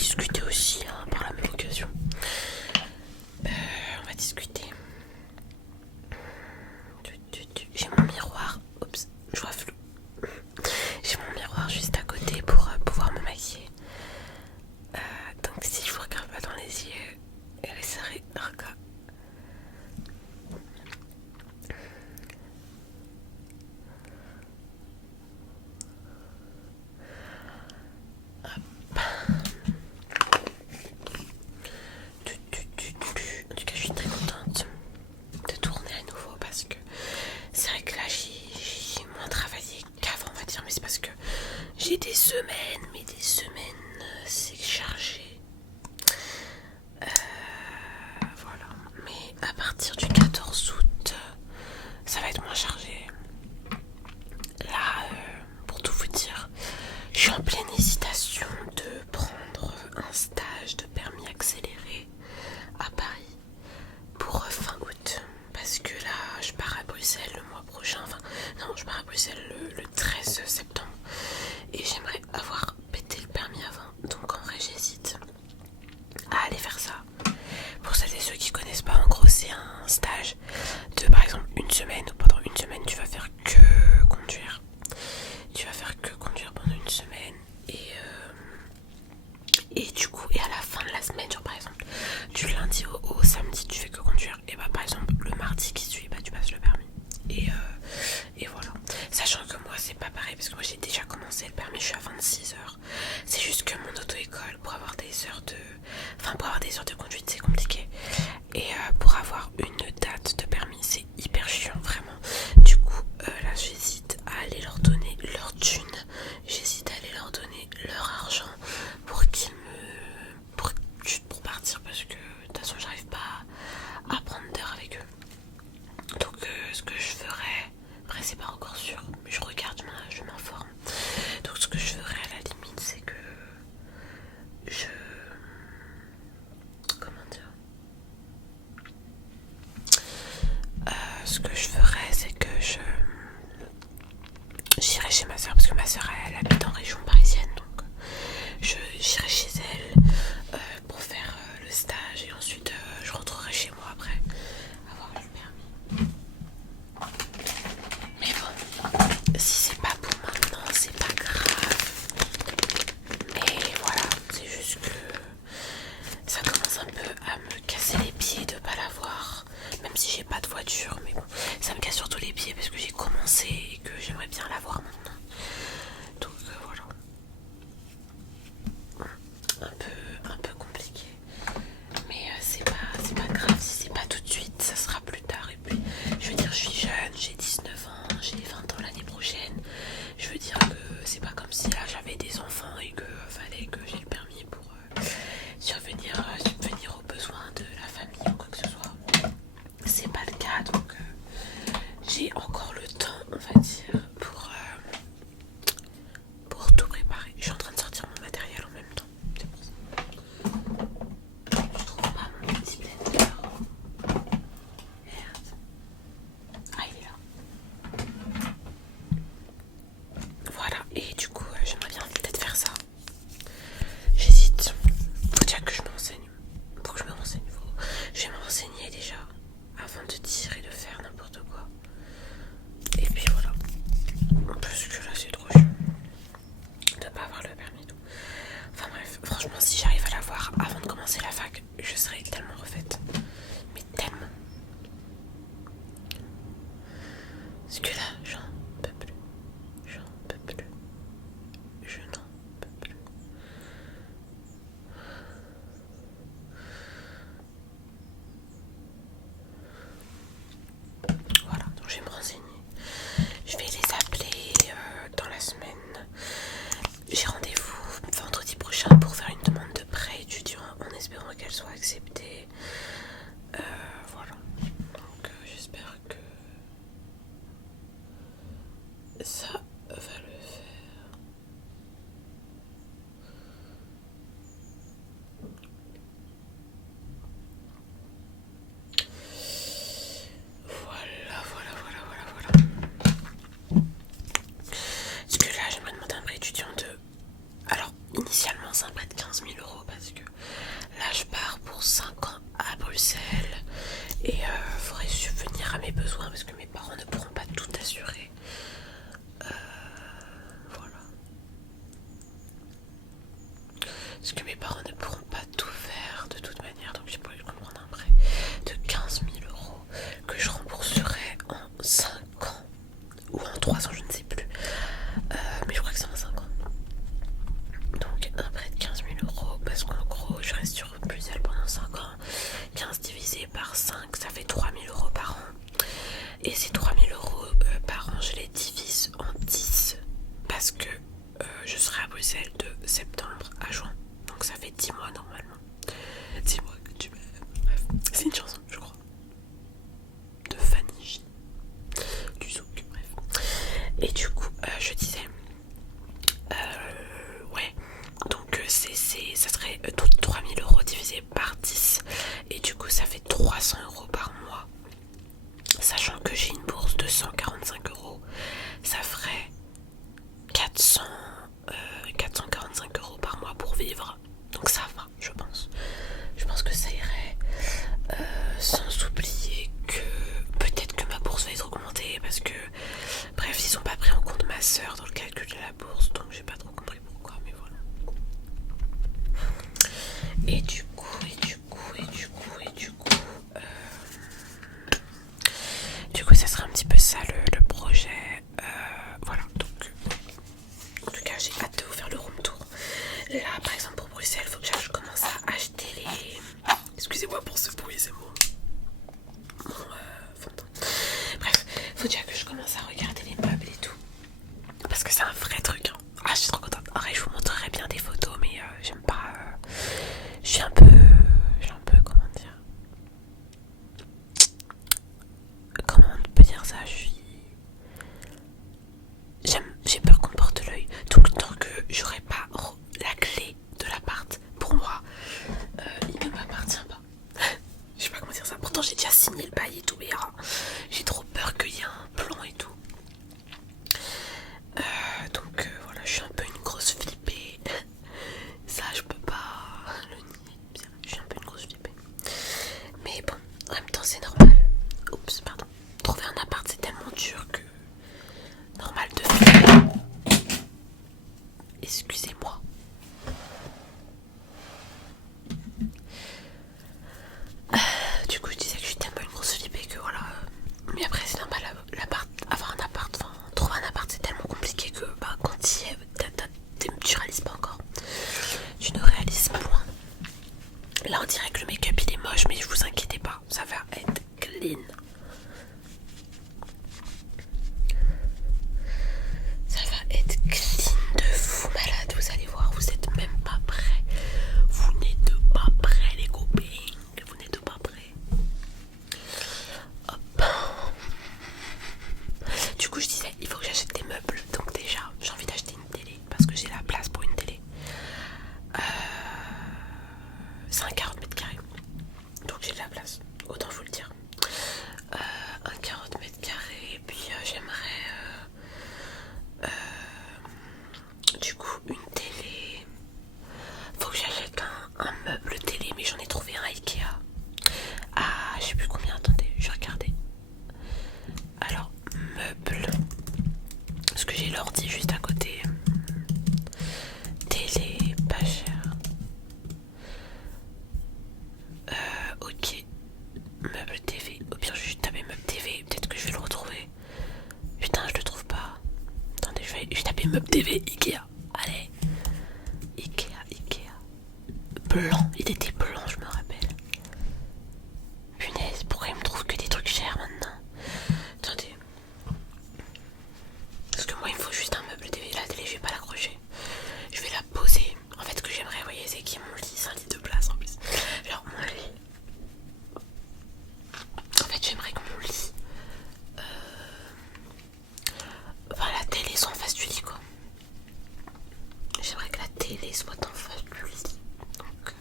discuter aussi hein, par la même occasion. On va discuter. J'ai mon miroir. Oups, je vois flou. J'ai mon miroir juste à côté pour pouvoir me maquiller. Donc si je vous regarde pas dans les yeux, elle serait regarde. En tout cas, je suis très contente de tourner à nouveau parce que c'est vrai que là j'ai moins travaillé qu'avant, on va dire, mais c'est parce que j'ai des semaines, mais des semaines c'est chargé. Voilà, mais à partir du 14 août, ça va être moins chargé. Là, pour tout vous dire, je suis en pleine hésitation de prendre un stage de permis accéléré à Paris pour fin août. Parce que là, je pars à Bruxelles le mois prochain. Enfin, non, je pars à Bruxelles le 13 septembre. Et j'aimerais avoir pété le permis avant. Donc en vrai, j'hésite à aller faire ça. Pour celles et ceux qui connaissent pas, en gros, c'est un stage de par exemple une semaine. Ou pendant une semaine, tu vas faire que conduire. Tu vas faire que conduire pendant une semaine. Et du coup, et à la fin de la semaine, genre par exemple, du lundi au samedi, tu fais que conduire. Et bah par exemple, le mardi qui suit, bah tu passes le permis. Et voilà. Sachant que moi, c'est pas pareil parce que moi j'ai déjà commencé le permis, je suis à 26 heures. C'est juste que mon auto-école, pour avoir des heures de. Enfin, pour avoir des heures de conduite, c'est compliqué. Et pour avoir une date de permis, c'est hyper chiant, vraiment. Du coup, là, j'hésite à aller leur donner leur thune. J'hésite à aller leur donner leur argent pour qu'ils pour partir parce que de toute façon, j'arrive pas à prendre d'heure avec eux. Donc, ce que je ferais, après, c'est pas encore sûr, mais je regarde, je m'informe. Donc, ce que je ferais à la limite, c'est que je. Comment dire? Ce que je ferais, c'est que j'irai chez ma soeur parce que ma soeur elle habite en région parisienne, donc j'irai chez elle pour faire le stage et ensuite je rentrerai chez moi après avoir le permis. Mais bon, si c'est pas pour maintenant, c'est pas grave. Mais voilà, c'est juste que ça commence un peu à me casser les pieds de pas l'avoir. Même si j'ai pas de voiture, mais bon, ça me casse surtout les pieds parce que j'ai commencé et que j'aimerais bien l'avoir maintenant. Donc voilà. Un peu compliqué. Mais c'est pas grave si c'est pas tout de suite, ça sera plus tard. Et puis, je veux dire, je suis jeune, j'ai 19 ans, j'ai 20 ans l'année prochaine. Je veux dire que c'est pas comme si là j'avais des enfants et que fallait que j'ai le permis pour subvenir aux besoins de la famille ou quoi que ce soit. C'est pas le cas, donc j'ai encore le temps, on va dire, pour tout préparer. Je suis en train de sortir mon matériel en même temps. C'est pour ça. Je trouve pas mon petit blender. Merde. Ah, il est là. Voilà, et du coup, j'aimerais bien peut-être faire ça. J'hésite. Faut déjà que je me renseigne. Faut que je me renseigne. Je vais me renseigner déjà avant de dire et de faire n'importe quoi. Et puis voilà. Parce que là c'est trop chiant de pas avoir le permis et tout. Enfin bref, franchement si j'arrive à l'avoir avant de commencer la fac, je serai tellement refaite. Mais tellement. Parce que là, j'en peux plus. J'en peux plus. Je n'en peux plus. Voilà, donc je vais me renseigner. Je vais les appeler dans la semaine. J'ai rendez-vous vendredi prochain pour faire une demande de prêt étudiant en espérant qu'elle soit acceptée. pour 5 ans à Bruxelles et faudrait subvenir à mes besoins parce que mes parents ne pourront pas tout assurer. Voilà. Parce que mes parents ne pourront pas tout faire de toute manière, donc j'ai pas eu prendre un prêt de 15 000 € que je rembourserai en 5 ans ou en 3 ans, je ne sais plus. Mais je crois que c'est en 5 ans. Donc un prêt de 15 000 € parce qu'en gros je reste sur Bruxelles pendant 5 ans. 15 divisé par 5, ça fait 3 000 € par an. Et ces 3 000 € par an, je les divise en 10 parce que je serai à Bruxelles de septembre à juin. Donc ça fait 10 mois normalement. 10 mois que tu m'aimes. Bref, c'est une chanson, je crois. De Fanny J. Du Zouk, bref. Et du coup, je disais... ouais. Donc ça serait 3 000 € divisé par 10. Et du coup, ça fait 300 € par mois. Sachant que j'ai une bourse de 145 €, ça ferait 445 € par mois pour vivre. Donc ça va, je pense. Je pense que ça irait. Sans oublier que peut-être que ma bourse va être augmentée parce que, bref, ils ont pas pris en compte ma soeur dans le calcul de la bourse, donc j'ai pas trop compris pourquoi, mais voilà. Et du coup, ça sera un petit peu ça le projet. Voilà, donc en tout cas, j'ai hâte de vous faire le room tour. Là, par exemple, pour Bruxelles, il faut que je commence à acheter les... Excusez-moi pour ce bruit, c'est mon fantôme. Bref, faut déjà que je commence à regarder les meubles et tout. Parce que c'est un vrai truc. Hein. Ah, je suis trop contente. Après, je vous montrerai bien des photos, mais j'aime pas... Je suis un peu... Comment dire... Comment on peut dire ça? J'ai peur qu'on me porte l'œil. Donc tant que j'aurai pas la clé de l'appart, pour moi, il ne m'appartient pas. Je sais pas comment dire ça. Pourtant j'ai déjà signé le bail et tout, mais j'ai trop peur qu'il y ait un plan et tout. Donc voilà, je suis un peu une grosse flippée. Ça je peux pas le nier. Je suis un peu une grosse flippée. Mais bon, en même temps c'est normal. Oups, pardon. Trouver un appart c'est tellement dur que... Normal de flipper. Excusez-moi. Du coup je disais que je suis tellement une grosse flippée que voilà. Mais après c'est normal, avoir un appart, enfin trouver un appart c'est tellement compliqué que bah, quand tu réalises pas encore. Tu ne réalises point. Là on dirait que le make-up il est moche, mais vous inquiétez pas, ça va être clean. Ça va être clean de fou malade, vous allez voir, vous êtes même pas prêts. Vous n'êtes pas prêts les copains, vous n'êtes pas prêts. Hop. Du coup je disais, il faut que j'achète des meubles. Donc déjà, j'ai envie d'acheter une télé parce que j'ai la place pour une télé. C'est un 40 mètres carrés. Donc j'ai de la place, autant vous le dire. Un 40 mètres carrés. Et puis j'aimerais du coup une télé. Faut que j'achète un meuble télé, mais j'en ai trouvé un Ikea. Ah, je sais plus combien, attendez, je vais regarder. Alors, meuble. Parce que j'ai l'ordi juste à côté. Télé, pas cher. Ok. Meuble TV. Au pire, je vais juste taper meuble TV. Peut-être que je vais le retrouver. Putain, je le trouve pas. Attendez, je vais taper meuble TV Ikea. Allez. Ikea. Blanc. Il était blanc, je me rappelle. Punaise, pourquoi il me trouve que des trucs chers maintenant? Attendez. Parce que moi, il me faut juste un meuble TV. La télé, je vais pas l'accrocher. Je vais la poser. En fait, ce que j'aimerais, vous voyez, c'est qu'il y ait mon lit. C'est un lit de place en plus. Genre, mon lit. En fait, j'aimerais que mon lit... Enfin, la télé soit en face du lit, quoi. J'aimerais que la télé soit en face du lit. Donc,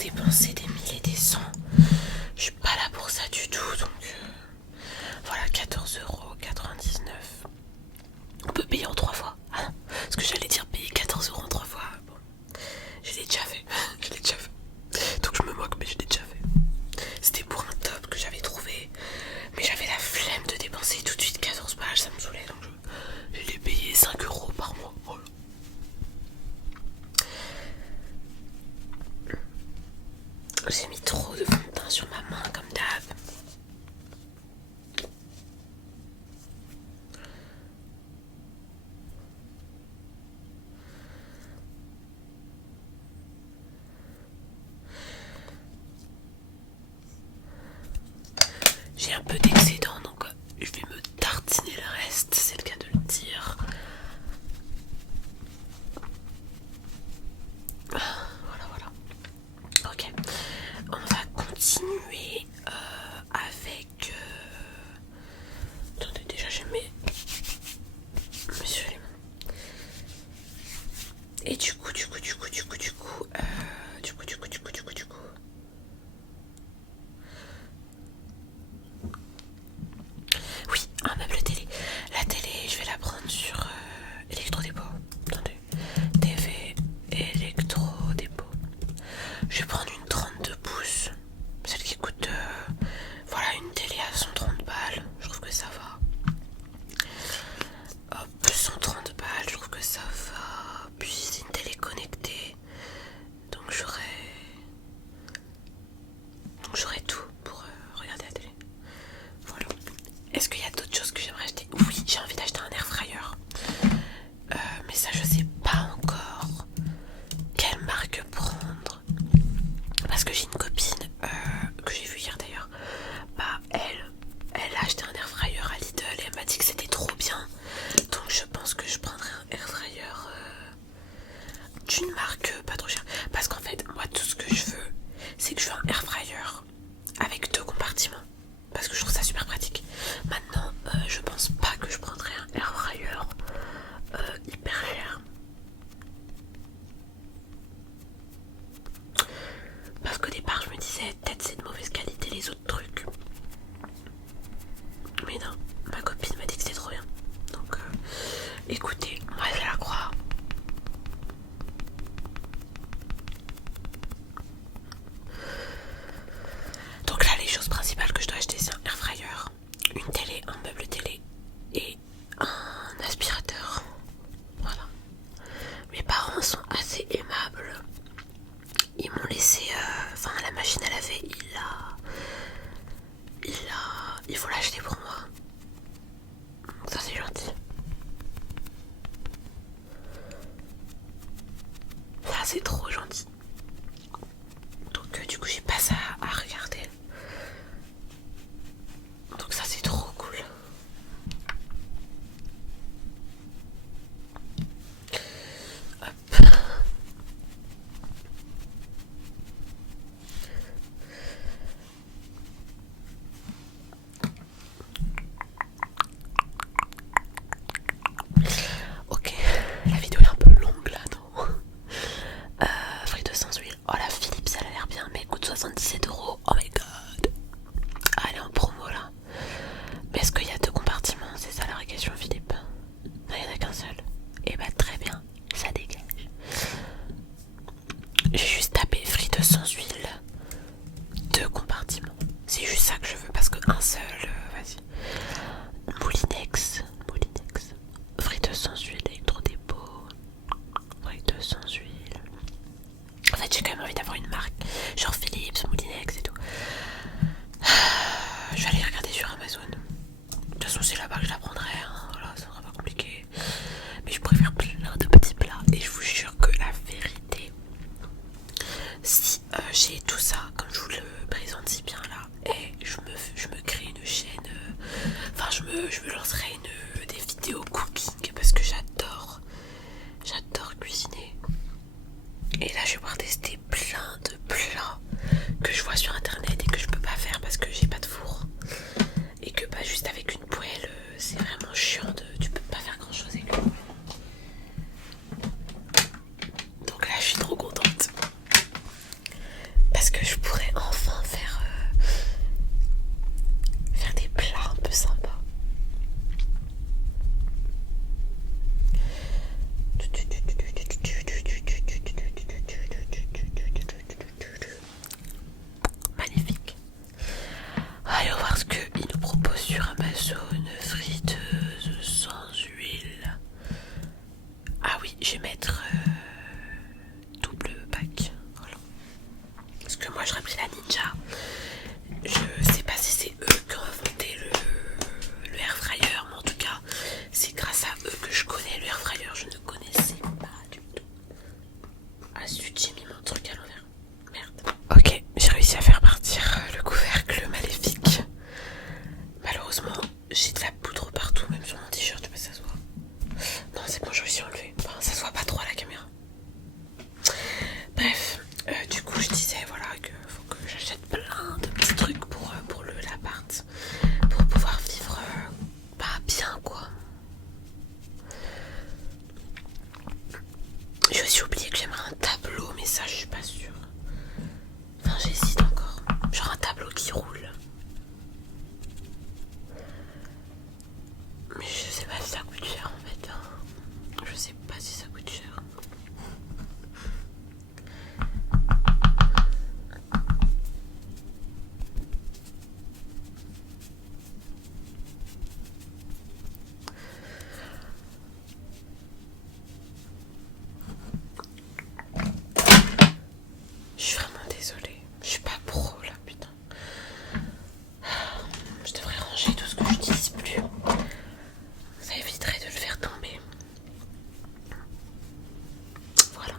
dépenser des milliers et des cents. Je suis pas là pour ça du tout, donc voilà, 14,99 €. On peut payer en 3 fois. Ah non, parce que j'allais dire payer 14 € en 3 fois. Bon, je l'ai déjà fait. Je l'ai déjà fait. Donc je me moque, mais je l'ai déjà fait. C'était pour un top que j'avais trouvé. Mais j'avais la flemme de dépenser tout de suite 14 balles, ça me saoulait. Donc je l'ai payé 5 € par mois. Voilà. J'ai mis trop de fond de teint sur ma main comme d'hab. J'ai un peu d'excédent, donc je vais me tartiner le reste, c'est le cas de le dire. Voilà. Ok, on va continuer avec... Attendez, déjà j'ai mes... Monsieur les mains. Et du coup... Oui, un meuble télé. La télé, je vais la prendre sur électrodépôt. Attendez. TV, électrodépôt. Je vais prendre une 32 pouces. Celle qui coûte... voilà, une télé à 130 balles. Je trouve que ça va. Hop, 130 balles, je trouve que ça va. Puis c'est une télé connectée. Donc j'aurai tout pour regarder la télé. Voilà. Est-ce qu'il y a d'autres choses que j'aimerais acheter? Oui, j'ai envie d'acheter un air fryer. Mais ça, je sais pas encore quelle marque prendre. Parce que j'ai une copine que j'ai vue hier d'ailleurs. Bah, elle a acheté un air fryer à Lidl et elle m'a dit que c'était trop bien. Donc je pense que je prendrai un air fryer d'une marque pas trop chère. Parce qu'en fait, moi, tout ce que je veux, c'est que je veux un air fryer avec 2 compartiments. Parce que je trouve ça super pratique. Maintenant, je pense pas que je prendrai un air fryer hyper cher. Parce qu'au départ, je me disais, peut-être c'est de mauvaise qualité les autres trucs. Mais non, ma copine m'a dit que c'était trop bien. Donc, écoutez, moi je vais la croire. Donc là, les choses principales que je dois acheter, c'est un air fryer, une télé, un meuble télé et un aspirateur. Voilà. Mes parents sont assez aimables. Ils m'ont laissé... Enfin, la machine à laver, il faut l'acheter pour moi. Donc ça, c'est gentil. Ça, c'est trop gentil. Donc du coup, j'ai pas ça à regarder. Donc ça, c'est trop cool. Hop. Ok, la vidéo est un peu longue là, non? Frites sans huile. Oh la Philips, elle a l'air bien, mais elle coûte 77 €. Oh my god. Ah, elle est en promo là. Mais est-ce qu'il y a 2 compartiments? C'est ça la vraie question, Philippe. Non, il n'y en a qu'un seul. Et bah très bien, ça dégage. J'ai juste tapé frites sans huile. 2 compartiments. C'est juste ça que je veux parce que un seul, vas-y. Moulinex. Frites sans huile, électrodépôt. Frites sans huile. En fait, j'ai quand même envie d'avoir une marque. Genre Philips, Moulinex et tout. Je vais aller regarder sur Amazon. De toute façon, c'est là-bas que je la prendrai. Hein. Voilà, ça sera pas compliqué. Mais je préfère plein de petits plats. Et je vous jure que la vérité, si j'ai tout ça, comme je vous le présente si bien là, et je me crée une chaîne. Enfin, je me lancerai des vidéos cooking parce que j'adore cuisiner. Et là, je vais pouvoir tester plein de plats que je vois sur internet et que je peux pas faire parce que j'ai pas de four. Et que bah, juste avec une poêle, c'est vraiment chiant. Tu peux pas faire grand chose avec une poêle. Donc là, je suis trop contente. parce que je pourrais enfin faire des plats un peu sympas. Magnifique. Allez, on va voir ce qu'il nous propose sur Amazon. Friteuse sans huile. Ah oui, je vais mettre double pack. Voilà. Parce que moi j'aurais pris la Ninja. Je sais pas si c'est eux qui ont inventé le air fryer, mais en tout cas, c'est grâce à eux que je connais le air fryer. Je ne connaissais pas du tout. Ah zut, j'ai mis mon truc à l'envers. Merde. Ok, j'ai réussi à faire partir le couvercle maléfique. Malheureusement, j'ai de la poudre partout, même sur mon t-shirt, je sais pas si ça se voit. Non, c'est bon, j'ai réussi à enlever. Enfin, ça se voit pas trop à la caméra. Bref, du coup, je disais voilà que faut que j'achète plein de petits trucs pour l'appart, pour pouvoir vivre bien quoi. J'ai aussi oublié que j'aimerais un tableau, mais ça je suis pas sûre. Enfin, j'hésite encore. Genre un tableau qui roule. Mais je sais pas si ça coûte cher en fait. Je sais pas si ça coûte cher. Je suis vraiment désolée. Je suis pas pro là, putain. Je devrais ranger tout ce que j'utilise plus. Ça éviterait de le faire tomber. Voilà.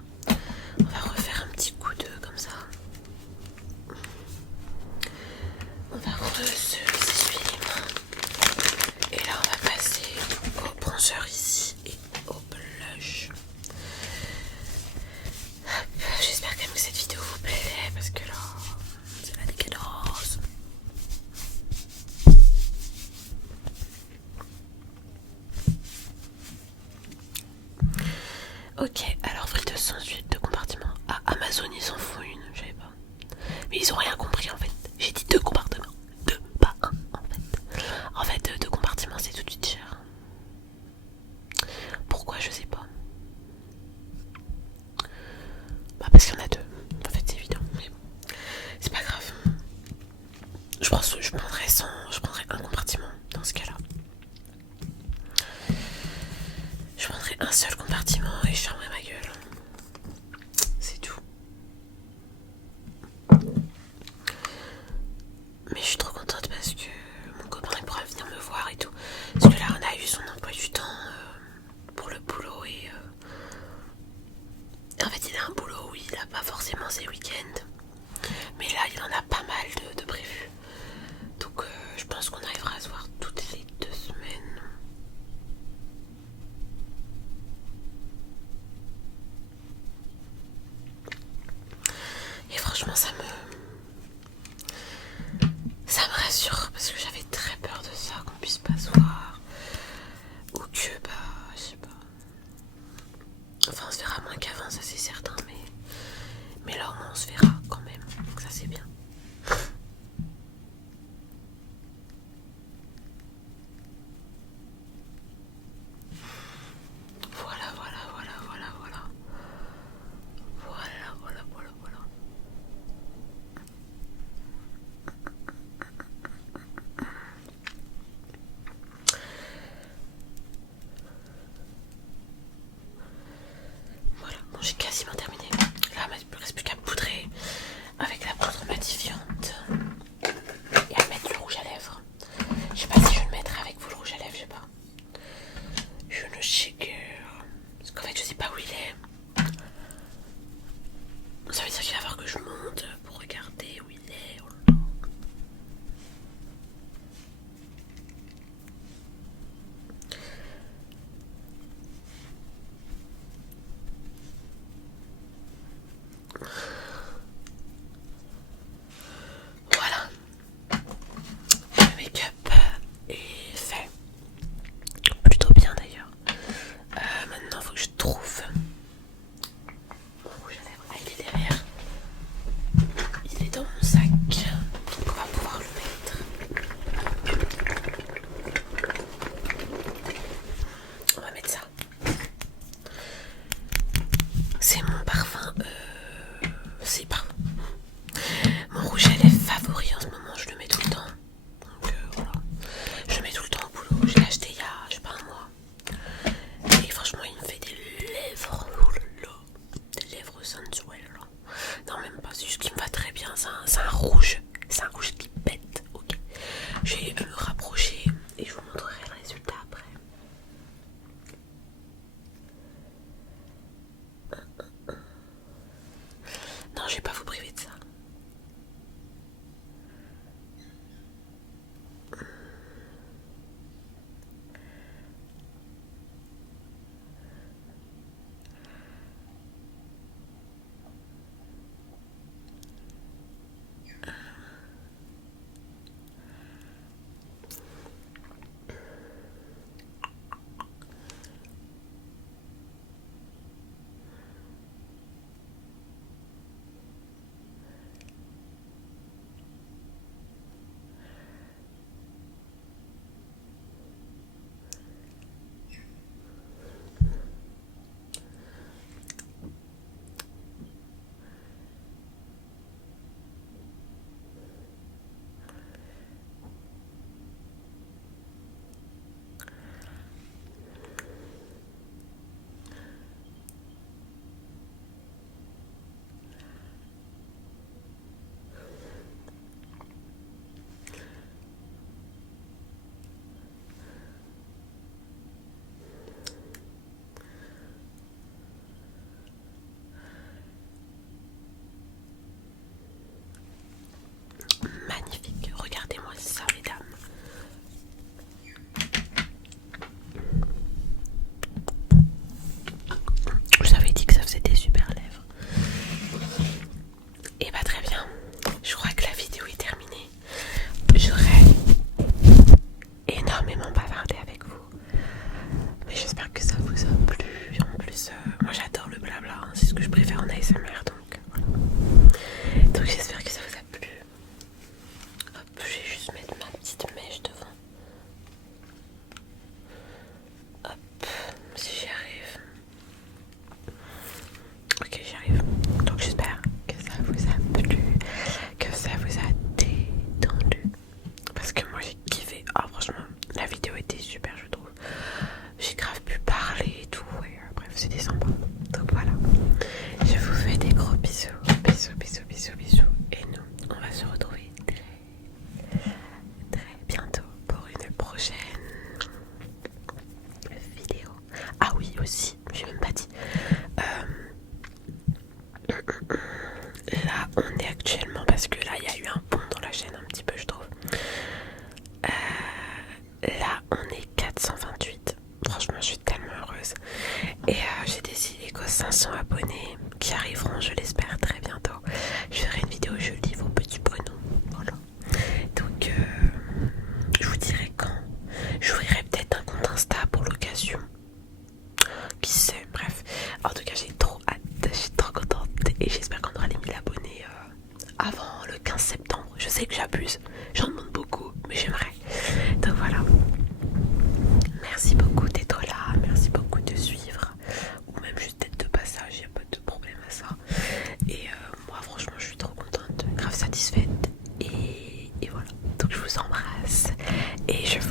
On va refaire un petit coup de comme ça. On va s'essuyer les mains. Et là on va passer au bronzer ici et au blush. J'espère quand même que cette vidéo vous plaît parce que là c'est la décadence. Ok, alors friteuse sans huile de compartiment. Ah, Amazon ils en font une, je savais pas. Mais ils ont rien compris en fait. J'ai dit 2 compartiments. 2, pas 1 en fait. En fait, 2 compartiments c'est tout de suite cher. Pourquoi je sais pas. Bah parce qu'il y en a 2. En fait c'est évident. Mais bon. C'est pas grave. Je pense que je prendrais un compartiment dans ce cas-là. Je prendrais un seul compartiment et je fermerais ma gueule. C'est tout. Mais je suis trop contente parce que mon copain il pourra venir me voir et tout. Parce que là on a eu son emploi du temps pour le boulot et en fait il a un boulot où il a pas forcément ses week-ends. Mais là il en a pas mal de prévus. Donc je pense qu'on arrivera à se voir toutes les 2 semaines. Et franchement ça me rassure parce que j'avais très peur de ça, qu'on puisse pas se voir. Ou que je sais pas. Enfin on se verra moins qu'avant, ça c'est certain, mais là au moins on se verra quand même. Donc ça c'est bien. Voilà. Voilà. rouge. C'est un rouge qui pète, ok. Je vais me rapprocher et je vous montrerai le résultat après. Non, je vais pas vous priver de ça. Magnifique, regardez-moi ça, mesdames. Je vous avais dit que ça faisait des super lèvres. Et bah très bien, je crois que la vidéo est terminée. J'aurais énormément bavardé avec vous, mais j'espère que ça vous a plu. En plus, moi j'adore le blabla, hein, c'est ce que je préfère en ASMR, donc voilà. Donc j'espère que ça vous a plu. Hop, je vais juste mettre ma petite mèche devant. Hop, si j'y arrive. Ok, j'y arrive. Donc j'espère que ça vous a plu, que ça vous a détendu. Parce que moi j'ai kiffé. Ah franchement, la vidéo était super, je trouve. J'ai grave pu parler et tout. Et bref, c'était sympa. Donc voilà. Je vous fais des gros bisous. Bisous, bisous, bisous, bisous. Et nous, on va se retrouver très bientôt pour une prochaine vidéo. Ah oui, aussi, j'ai même pas dit. Là, on est actuellement, parce que là, il y a eu un pont dans la chaîne un petit peu, je trouve. Là, on est 428. Franchement, je suis tellement heureuse. Et j'ai décidé qu'aux 500 abonnés qui arriveront, je l'espère, très bientôt, je ferai une vidéo où je lis vos petits prénoms. Voilà. Donc, je vous dirai quand. J'ouvrirai peut-être un compte Insta pour l'occasion. Qui sait, bref. En tout cas, j'ai trop hâte, je suis trop contente. Et j'espère qu'on aura les 1000 abonnés avant le 15 septembre. Je sais que j'abuse, j'en demande beaucoup, mais j'aimerais. Donc voilà. Merci beaucoup d'être là, merci beaucoup de suivre. Ou même juste d'être de passage, il n'y a pas de problème à ça. Et moi, franchement, je suis trop contente, grave satisfaite. Et voilà. Donc je vous embrasse. Et je vous